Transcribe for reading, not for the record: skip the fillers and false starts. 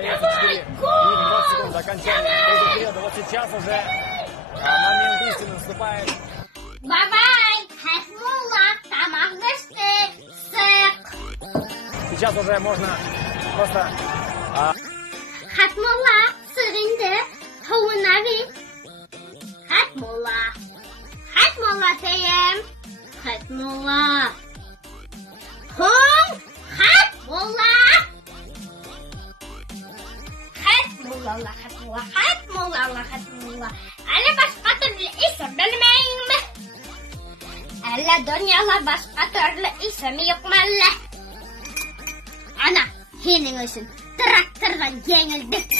Остается 4 минут 20 секунд до окончания третьего периода. Вот сейчас уже момент истины наступает. Бабай, Хасмулла, тамагнышты, сык. Сейчас уже можно просто... Хасмулла, сырынды, хауынави. Хасмулла. Хасмулла тейем. Хасмулла. Хум, Хасмулла. Хасмулла, Хасмулла, Хасмулла, Хасмулла. Әлі басқа түрлі исім білмеймі? Әлі дүнияла басқа түрлі исім юқмәлі? Ана, сенің үшін трактордан жеңілдік.